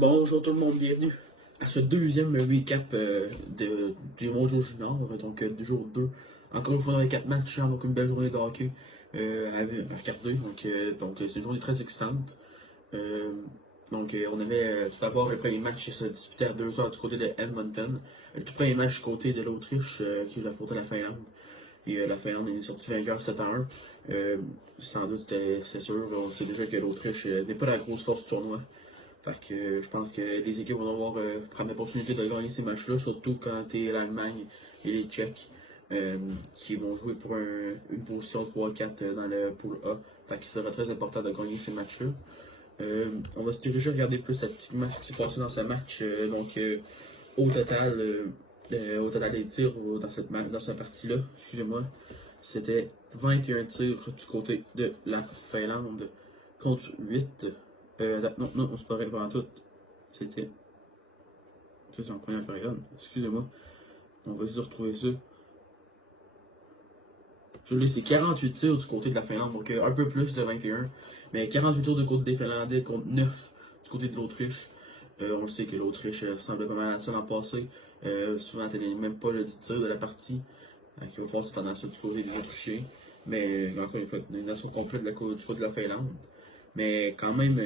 Bonjour tout le monde, bienvenue à ce deuxième recap du Mondial Junior, donc du jour 2. Encore une fois dans les 4 matchs, donc une belle journée de hockey à regarder, c'est une journée très excitante. Euh, on avait tout d'abord le premier match qui se disputait à 2 heures du côté de Edmonton, le tout premier match du côté de l'Autriche qui affrontait la Finlande. Et la Finlande est sortie vainqueur 7-1. Sans doute, c'est sûr, on sait déjà que l'Autriche n'est pas la grosse force du tournoi. Fait que je pense que les équipes vont devoir prendre l'opportunité de gagner ces matchs-là, surtout quand t'es l'Allemagne et les Tchèques qui vont jouer pour une position 3-4 dans le pool A. Fait qu'il sera très important de gagner ces matchs-là. On va se diriger à regarder plus statistiquement ce qui s'est passé dans ce match. Au total, des tirs dans cette partie-là, excusez-moi, c'était 21 tirs du côté de la Finlande contre 8. Non, c'est pas vrai pendant tout. C'était. Ça, c'est en première période. Excusez-moi. On va essayer de retrouver ça. Je l'ai, c'est 48 tirs du côté de la Finlande, donc un peu plus de 21. Mais 48 tirs du côté des Finlandais contre 9 du côté de l'Autriche. On le sait que l'Autriche semblait pas mal à ça l'an passé. Souvent, elle même pas le 10 tirs de la partie. Il va falloir s'attendre à ça du côté des Autrichiens. Mais encore une fois, une nation complète du côté de la Finlande. Mais quand même,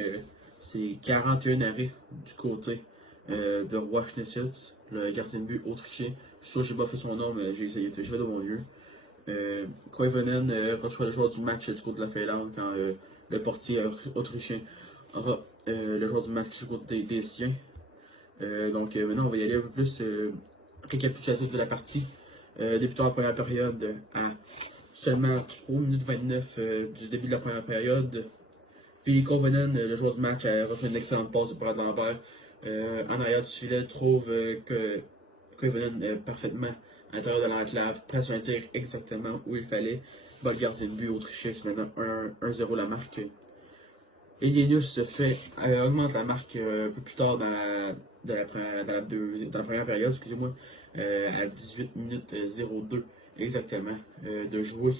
c'est 41 arrêts du côté de Roy Schneesels, le gardien de but autrichien. Je suis sûr que j'ai pas fait son nom, mais j'ai essayé, je vais de mon lieu. Koivunen reçoit le joueur du match du côté de la Finlande quand le portier autrichien aura le joueur du match du côté des siens. Maintenant, on va y aller un peu plus récapitulatif de la partie. Débutant la première période à seulement 3 minutes 29 du début de la première période. Puis Koivunen, le joueur du match, a refait une excellente passe de Brad Lambert. En arrière du filet, trouve que Koivunen est parfaitement à l'intérieur de l'enclave, presse un tir exactement où il fallait. Bon, le gardien de but autrichien, c'est maintenant 1-0 la marque. Elienius se fait augmente la marque un peu plus tard dans la première période, excusez-moi, à 18 minutes 02 exactement de jouer.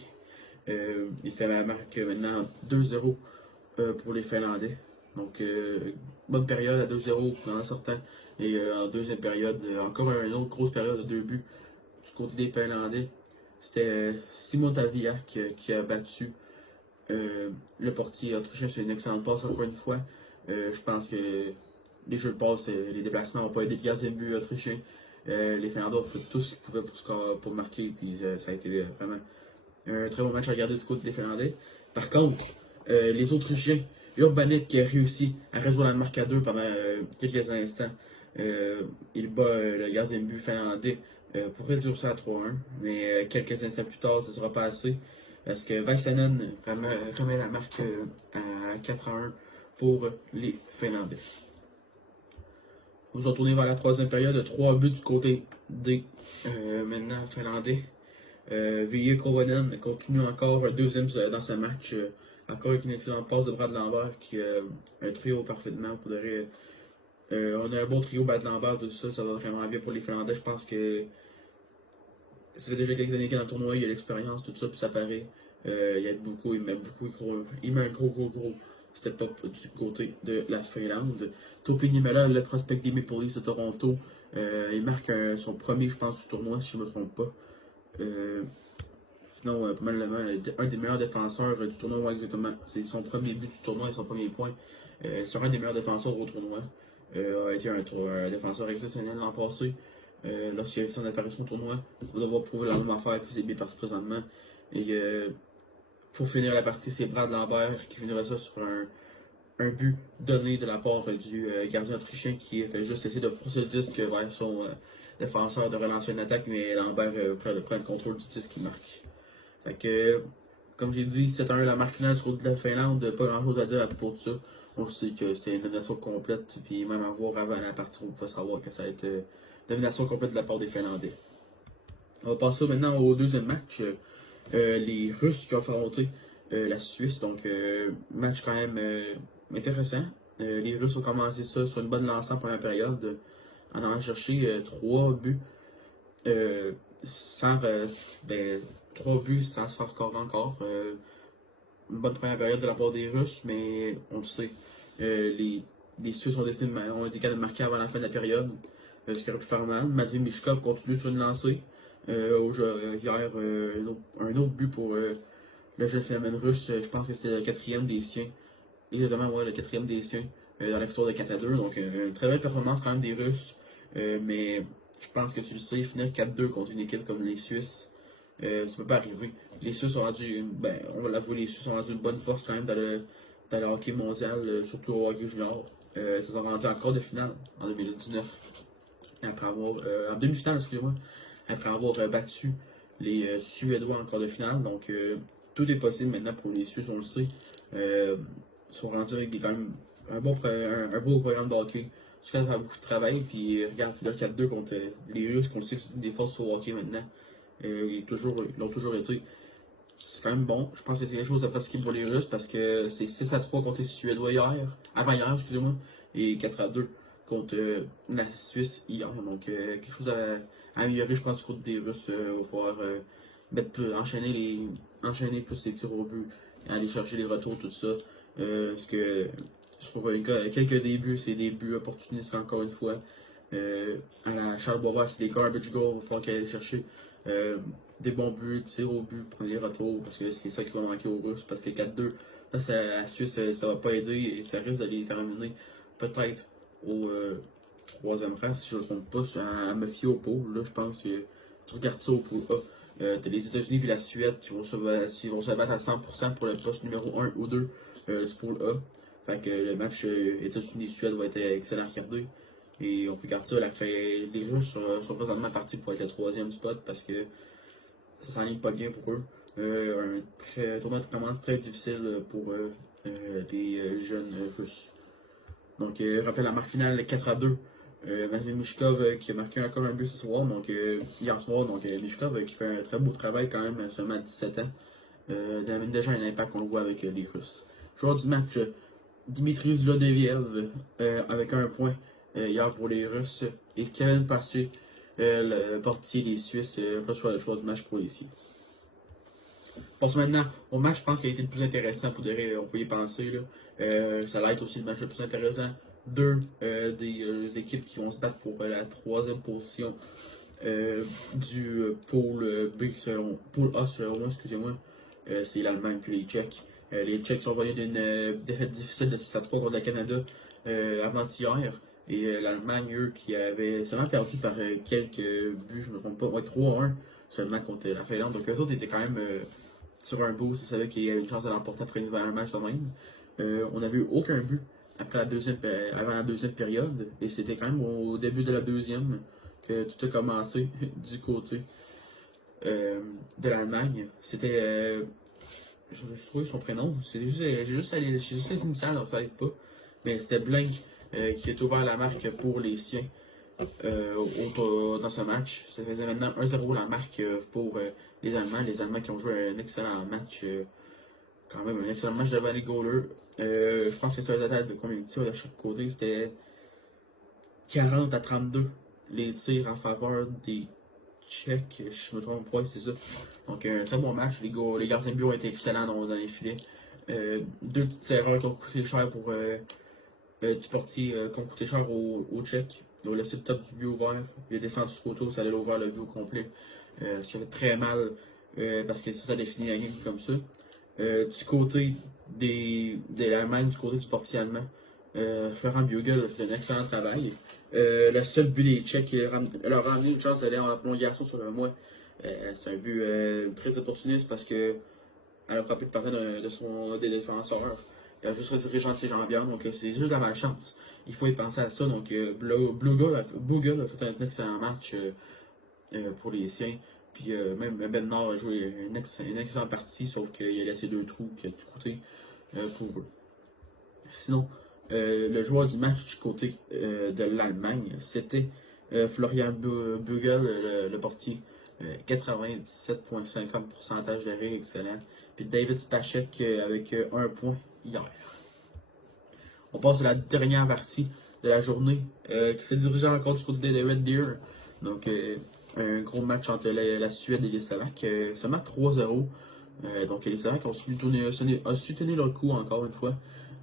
Il fait la marque maintenant 2-0 pour les Finlandais. Bonne période à 2-0 en sortant. Et en deuxième période, encore une autre grosse période de 2 buts du côté des Finlandais. C'était Simon Taviak qui a battu le portier autrichien. C'est une excellente passe encore une fois. Je pense que les jeux de passe, les déplacements n'ont pas aidé le gardien de but autrichien. Les Finlandais ont fait tout ce qu'ils pouvaient pour marquer. Puis ça a été vraiment un très bon match à regarder du côté des Finlandais. Par contre, les Autrichiens, Urbanek qui a réussi à résoudre la marque à 2 pendant quelques instants. Il bat le gardien de but finlandais pour réduire ça à 3-1. Mais quelques instants plus tard, ça ne sera pas assez. Parce que Vaisanen remet la marque à 4-1 pour les Finlandais. Vous retournez vers la troisième période, 3 buts du côté des maintenant Finlandais. Ville Koivunen continue encore un deuxième dans ce match. Encore avec une excellente passe de Brad Lambert qui a un trio parfaitement. On a un bon trio Brad Lambert, tout ça, ça va vraiment bien pour les Finlandais. Je pense que ça fait déjà quelques années qu'il est dans le tournoi, il a l'expérience, tout ça, puis ça paraît. Il aide beaucoup, il met beaucoup, il met un gros step-up du côté de la Finlande. Topi Niemela, le prospect des Maple Leafs de Toronto, il marque son premier, je pense, du tournoi, si je ne me trompe pas. Sinon, probablement, un des meilleurs défenseurs du tournoi, exactement. C'est son premier but du tournoi et son premier point. C'est un des meilleurs défenseurs au tournoi. A été un défenseur exceptionnel l'an passé. Lorsqu'il a fait son apparition au tournoi, on va devoir prouver la même affaire puis c'est bien parti présentement. Et pour finir la partie, c'est Brad Lambert qui finirait ça sur un but donné de la part du gardien autrichien qui fait juste essayer de pousser le disque vers son défenseur de relancer une attaque, mais Lambert prend le contrôle du disque qui marque. Fait que, comme j'ai dit, 7-1 la marque finale du côté de la Finlande, pas grand chose à dire à propos de ça. On sait que c'était une domination complète, puis même à voir avant la partie, on peut savoir que ça a été une domination complète de la part des Finlandais. On va passer maintenant au deuxième match. Les Russes qui ont affronté la Suisse, donc match quand même intéressant. Les Russes ont commencé ça sur une bonne lancée en première période, en allant chercher 3 buts sans, 3 buts sans se faire scorer encore. Une bonne première période de la part des Russes, mais on le sait, les les Suisses ont été capables de marquer avant la fin de la période, ce qui aurait pu faire mal. Matvei Michkov continue sur une lancée. Hier, un autre but pour le jeune phénomène russe. Je pense que c'est le quatrième des siens. Exactement, ouais, le quatrième des siens dans la victoire de 4-2. Donc, une très belle performance quand même des Russes. Mais je pense que tu le sais, finir 4-2 contre une équipe comme les Suisses, ça peut pas arriver. Les Suisses ont rendu, on va l'avouer, les Suisses ont rendu une bonne force quand même dans le hockey mondial, surtout au hockey junior. Ils se sont rendus en quart de finale en 2019, après avoir, en demi-finale, excusez-moi, après avoir battu les Suédois en quart de finale. Donc, tout est possible maintenant pour les Suisses, on le sait. Ils sont rendus avec quand même un beau programme de hockey. Je pense faire beaucoup de travail, puis regarde, le 4-2 contre les Russes, qu'on sait que c'est une des forces au hockey maintenant. Ils l'ont toujours été. C'est quand même bon. Je pense que c'est quelque chose à pratiquer pour les Russes parce que c'est 6-3 contre les Suédois avant-hier, excusez-moi, et 4-2 contre la Suisse hier. Donc, quelque chose à améliorer, je pense, du côté des Russes. Il va falloir enchaîner plus les tirs au but, aller chercher les retours, tout ça. Parce que je trouve quelques débuts, c'est des buts opportunistes encore une fois. À la Charles Boisvert, c'est des garbage goals, il va falloir qu'elle aille chercher des bons buts, tirs au but, prendre les retours, parce que c'est ça qui va manquer aux Russes. Parce que 4-2, la Suisse, ça va pas aider et ça risque d'aller terminer peut-être au troisième rang, si je ne me trompe pas, à me fier au pôle. Là, je pense que tu regardes ça au pôle A. T'as les États-Unis et la Suède qui vont se battre à 100% pour le poste numéro 1 ou 2 du pôle A. Fait que le match États-Unis-Suède va être excellent à regarder. Et on peut garder ça, les Russes sont présentement partis pour être le troisième spot parce que ça s'enligne pas bien pour eux. Un tournoi de commence très difficile pour les jeunes Russes. Donc, rappelle la marque finale 4-2. Matvei Michkov qui a marqué encore un but ce soir, donc hier soir. Donc, Michkov qui fait un très beau travail quand même, seulement à 17 ans. Déjà un impact qu'on le voit avec les Russes. Joueur du match, Dimitri Zlodeyev avec un point hier pour les Russes. Et Kevin Passé, le portier des Suisses, reçoit le choix du match pour les siens. Passons maintenant au match, je pense qu'il a été le plus intéressant pour dire, on peut y penser. Là. Ça va être aussi le match le plus intéressant. Deux des équipes qui vont se battre pour la troisième position du pôle B, pôle A selon moi, excusez-moi. C'est l'Allemagne puis les Tchèques. Les Tchèques sont revenus d'une défaite difficile de 6-3 contre le Canada avant-hier. Et l'Allemagne, eux, qui avaient seulement perdu par quelques buts, je ne me trompe pas, ouais, 3-1 seulement contre la Finlande. Donc eux autres étaient quand même sur un boost, ils savaient qu'il y avait une chance de l'emporter après un match de même. On n'avait eu aucun but après avant la deuxième période. Et c'était quand même au début de la deuxième que tout a commencé du côté de l'Allemagne. C'était. Je trouvais son prénom. J'ai juste les initiales, donc ça n'aide pas. Mais c'était Blank qui a ouvert la marque pour les siens dans ce match. Ça faisait maintenant 1-0 la marque pour les Allemands. Les Allemands qui ont joué un excellent match. Quand même un excellent match devant les goalers. Je pense que c'est un total de combien de tirs de chaque côté. C'était 40-32 les tirs en faveur des Tchèques. Je me trompe pas, c'est ça. Donc un très bon match. Les gardiens de but ont été excellents dans les filets. Deux petites erreurs qui ont coûté cher pour du portier qui ont coûté cher aux Tchèques. Il a laissé le top du but ouvert. Il a descendu trop tôt, ça allait ouvert le but au complet. Ce qui fait très mal parce que ça définit la game comme ça. Du côté de l'Allemagne, du côté du portier allemand, Florent Bugel a fait un excellent travail. Le seul but des Tchèques qui leur a ramené une chance d'aller en prolongation sur le mois. C'est un but très opportuniste parce que elle a frappé le partenaire des défenseurs. Il a juste redirigé entre ses jambes, donc c'est juste de la malchance. Il faut y penser à ça. Donc Bugel a fait un excellent match pour les siens. Puis même Ben Nord a joué une excellente partie, sauf qu'il a laissé deux trous qui a tout coûté pour eux. Sinon, le joueur du match du côté de l'Allemagne, c'était Florian Bugel, le portier. 97,50% d'arrêt, excellent. Puis David Spacek avec un point hier. On passe à la dernière partie de la journée qui s'est dirigée encore du côté des Red Deer. Donc, un gros match entre la Suède et les Slovaques. Seulement 3-0. Donc, les Slovaques ont su tenir leur coup encore une fois.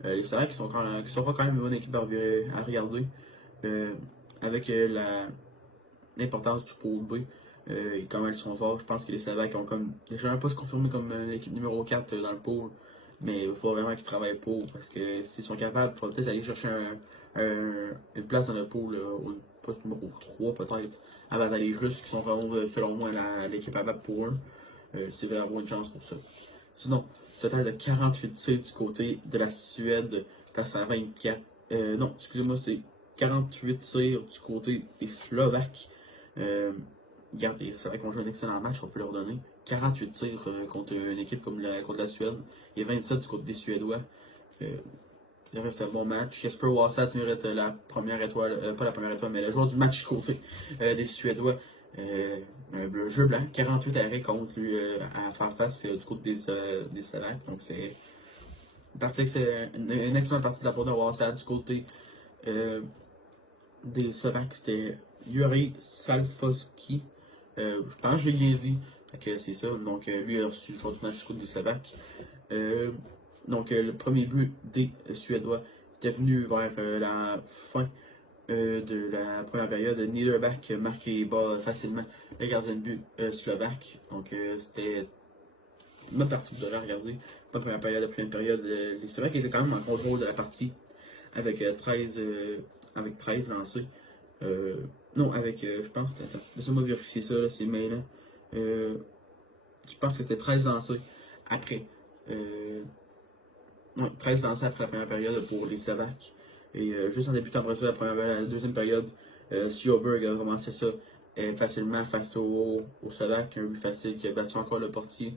Les Slovaques qui sont pas quand même une bonne équipe à regarder. Euh, avec l'importance du pôle B et comment ils sont forts, je pense que les Slovaques ont comme déjà un poste confirmé comme l'équipe numéro 4 dans le pôle. Mais il faut vraiment qu'ils travaillent pour parce que s'ils sont capables, il faut peut-être aller chercher une place dans le pôle au poste numéro 3 peut-être avant d'aller les Russes qui sont vraiment selon moi l'équipe à battre pour eux. C'est vraiment une chance pour ça. Sinon, total de 48 tirs du côté de la Suède, place à 24. Non, excusez-moi, c'est 48 tirs du côté des Slovaques. Euh, Regardez, c'est vrai qu'on joue un excellent match, on peut leur donner. 48 tirs contre une équipe comme contre la Suède. Et 27 du côté des Suédois. Euh, il reste un bon match. Jesper Wasat mérite la première étoile, pas la première étoile, mais le joueur du match du côté des Suédois. Un jeu blanc, 48 arrêts contre lui à faire face du côté des Slovaques. Donc c'est une excellente partie de la part de Wasat du côté des Slovaques. C'était Yuri Salfoski. Je pense que je l'ai bien dit. C'est ça. Donc lui a reçu le joueur du match du côté des Slovaques. Le premier but des Suédois était venu vers la fin de la première période. Niederbach marqué bas facilement le gardien de but slovaque. Donc c'était une bonne partie que vous devrez regarder. Pas première période, la première période. Les Slovaques étaient quand même en contrôle de la partie avec 13 lancés. Non, avec, je pense, attends, laissez-moi vérifier ça, là, c'est mail. Je pense que c'était 13 lancés après. Ouais, 13 lancés après la première période pour les Slovaques. Et juste en débutant après ça, la deuxième période, Sjoberg a commencé ça facilement face aux Slovaques. Un but facile qui a battu encore le portier.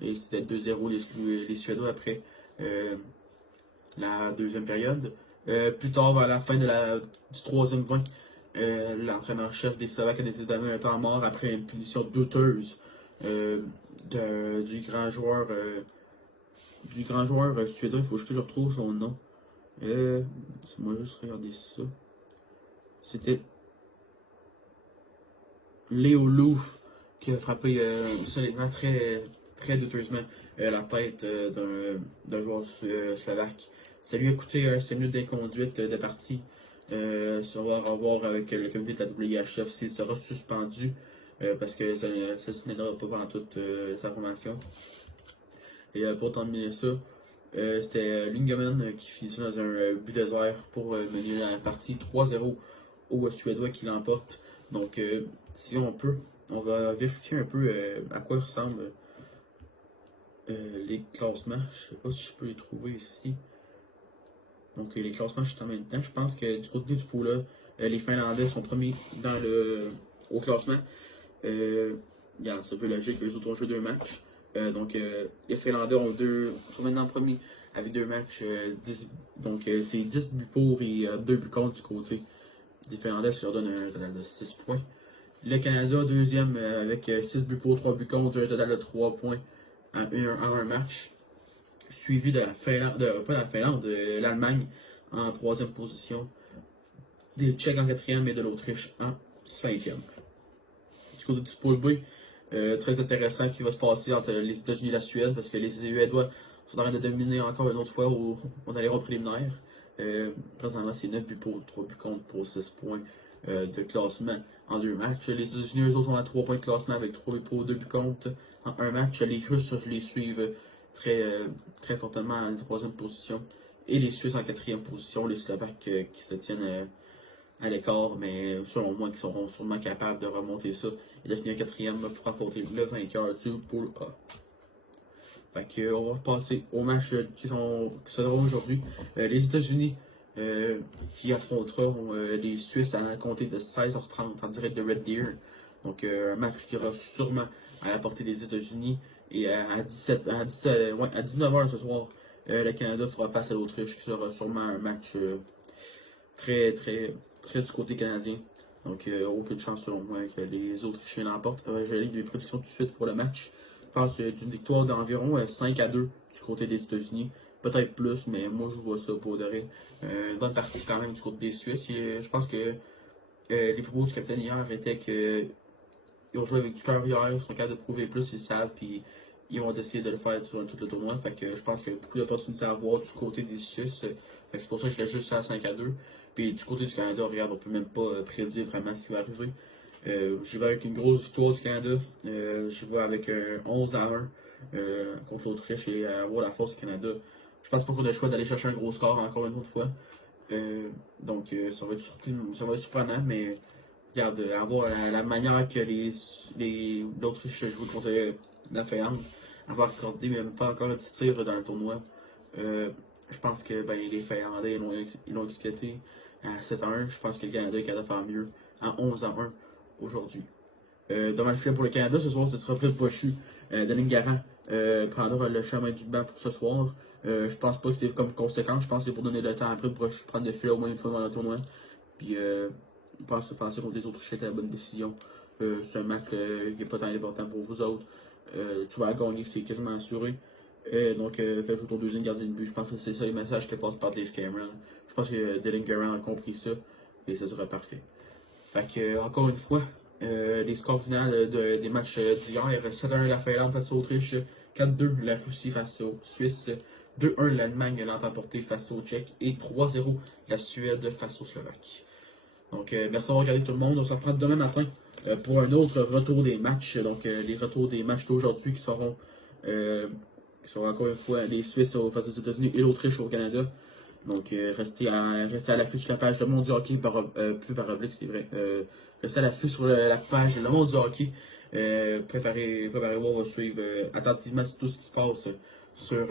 Et c'était 2-0 les Suédois après la deuxième période. Plus tard, vers la fin du troisième point, l'entraîneur-chef des Slovaques a décidé d'amener un temps mort après une punition douteuse du grand joueur suédois. Il faut que je retrouve son nom. Laisse-moi juste regarder ça. C'était Léo Louf qui a frappé solidement, très douteusement, la tête d'un joueur slovaque. Ça lui a coûté 5 minutes d'inconduite de partie. Ça va revoir avec le comité de la WHF s'il sera suspendu parce que ça ne se pas pendant toute sa formation. Et pour terminer ça, c'était Lingamen qui finit dans un but désert pour mener la partie 3-0 aux Suédois qui l'emportent. Donc, si on peut, on va vérifier un peu à quoi ressemblent les classements. Je sais pas si je peux les trouver ici. Donc, les classements, je suis en même temps. Je pense que du côté du pôle les Finlandais sont premiers au classement. Regarde, c'est un peu logique, eux autres ont joué 2 matchs. Les Finlandais sont maintenant premiers avec 2 matchs. C'est 10 buts pour et 2 buts contre du côté des Finlandais, ce qui leur donne un total de 6 points. Le Canada, deuxième, avec 6 buts pour, 3 buts contre, un total de 3 points en un match. Suivi de la Finlande, pas la Finlande, de l'Allemagne en troisième position. Des Tchèques en quatrième et de l'Autriche en cinquième. Du côté du pôle B, très intéressant ce qui va se passer entre les États-Unis et la Suède parce que les Suédois sont en train de dominer encore une autre fois on allait au préliminaire. Présentement, c'est 9 buts pour, 3 buts contre pour 6 points de classement en 2 matchs. Les États-Unis, eux autres, ont à 3 points de classement avec 3 buts pour, 2 buts contre en 1 match. Les Russes les suivent très fortement en 3e position. Et les Suisses en 4e position. Les Slovaques qui se tiennent à l'écart, mais selon moi, qui seront sûrement capables de remonter ça et de finir 4e pour affronter le vainqueur du pool A. Fait que, on va passer aux matchs qui se déroulent aujourd'hui. Les États-Unis qui affronteront les Suisses à compter de 16h30 en direct de Red Deer. Donc, un match qui aura sûrement à la portée des États-Unis. Et à 19h ce soir, le Canada fera face à l'Autriche, qui sera sûrement un match très du côté canadien. Donc, aucune chance selon moi que les Autrichiens l'emportent. Je lis des prédictions tout de suite pour le match. Je pense d'une victoire d'environ 5-2 du côté des États-Unis. Peut-être plus, mais moi je vois ça pour de une bonne partie quand même du côté des Suisses. Je pense que les propos du capitaine hier étaient qu'ils ont joué avec du cœur hier, ils sont capables de prouver plus, ils savent, puis ils vont essayer de le faire durant tout le tournoi. Fait que je pense qu'il y a beaucoup d'opportunités à avoir du côté des Suisses. Fait que c'est pour ça que je l'ai juste à 5-2. Puis du côté du Canada, regarde, on peut même pas prédire vraiment ce qui va arriver. Je vais avec une grosse victoire du Canada. Je vais avec un 11-1 contre l'Autriche et avoir la force du Canada. Je pense pas qu'on a le choix d'aller chercher un gros score encore une autre fois. Donc ça va être surprenant, mais regarde, avoir la manière que l'Autriche joue contre la Finlande, avoir accordé même pas encore un petit tir dans le tournoi. Je pense que ben, les Finlandais ils l'ont exploité à 7-1. Je pense que le Canada est capable de faire mieux en 11-1 aujourd'hui. Dommage fait pour le Canada, ce soir, ce sera près de Pochu. Denis Garant prendra le chemin du banc pour ce soir. Je pense pas que c'est comme conséquence, je pense que c'est pour donner le temps après de prendre le filet au moins une fois dans le tournoi. Puis je pense que faire ça contre les autres c'est la bonne décision. C'est un match qui n'est pas tant important pour vous autres. Tu vas gagner, c'est quasiment assuré. Donc, fais jouer ton deuxième gardien de but. Je pense que c'est ça le message que passe par Dave Cameron. Je pense que Dylan Garant a compris ça et ça sera parfait. Fait que, encore une fois, les scores finaux des matchs d'hier 7-1 la Finlande face à l'Autriche, 4-2 la Russie face aux Suisses, 2-1 l'Allemagne l'a emporté face aux Tchèques et 3-0 la Suède face aux Slovaques. Donc, merci d'avoir regardé tout le monde. On se reprend demain matin pour un autre retour des matchs. Donc, les retours des matchs d'aujourd'hui qui seront encore une fois les Suisses face aux États-Unis et l'Autriche au Canada. Donc, restez à l'affût sur la page Le Monde du Hockey, plus parablique, c'est vrai. Restez à l'affût sur la page Le Monde du Hockey. Préparez-vous, on va suivre attentivement tout ce qui se passe sur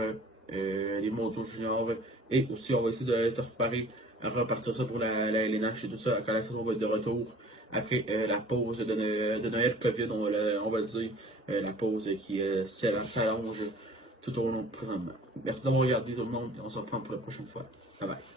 les mondiaux juniors. Et aussi, on va essayer de préparer à repartir ça pour la LNH et tout ça quand la saison va être de retour. Après la pause de Noël COVID, on va le dire. La pause qui s'allonge tout au long présentement. Merci d'avoir regardé tout le monde et on se reprend pour la prochaine fois. Bye bye.